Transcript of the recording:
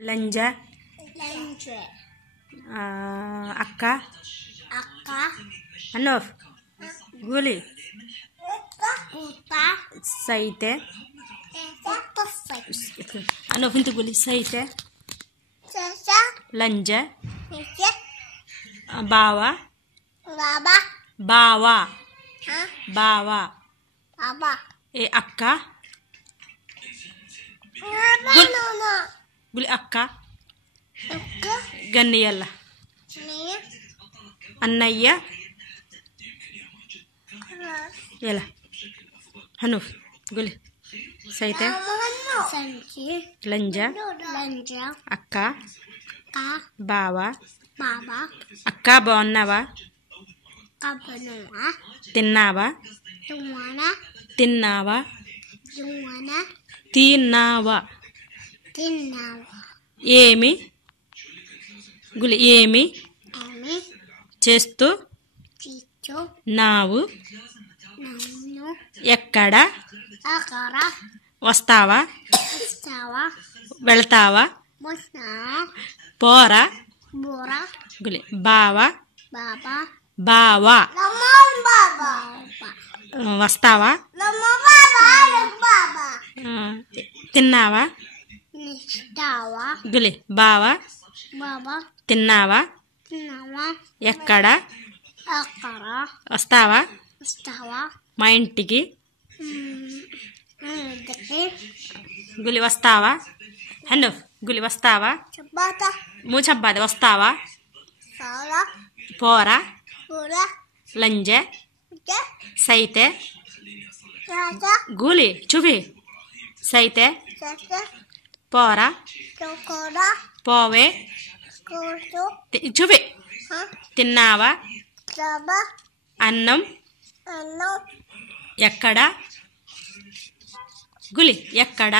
లంజా లంజే అక్క అక్క అనోఫ్ గులి కుత సైతే కుత అనోఫ్ ఇంత గులి సైతే ససా లంజా నిసే బావా బాబా బావా హ బావా బాబా ఏ అక్క బాబా గులి అక్క అక్క గన్నయ్యల్ల నియ అన్నయ్య ఎలా హనూఫ్ గులి సైతే సంచి లంజా లంజా అక్క అక్క బావా బాబా అక్క బాగున్నావా కబనువా తిన్నావా తుమనా తిన్నావా తుమనా తిన్నావా తిన్నావా ఏమి గులి ఏమి ఆమె చేస్తూ చిచ్చు నావు నన్ను ఎక్కడ అక్కడ వస్తావా ఇస్తావా వెళ్తావా మొస్నా పోరా బోరా గులి బావా బాబా బావా లమన్ బాబా వస్తావా బాబా తిన్నావా నిస్తావా గులి బావా బాబా తిన్నావా తిన్నావా ఎక్కడ అక్కడ వస్తావా ఇస్తావా మా ఇంటికి దగ్గర గులి వస్తావా హనూఫ్ గులి వస్తావా చపాత మూచబ్బాది వస్తావా సాలా పోరా పూరా లంజే ఉకే సైతే రాజా గులి చువి సైతే సస పోరా చోకోరా పోవే కోసు చువి హ తిన్నావా సబా అన్నం అన్నం ఎక్కడ గులి ఎక్కడ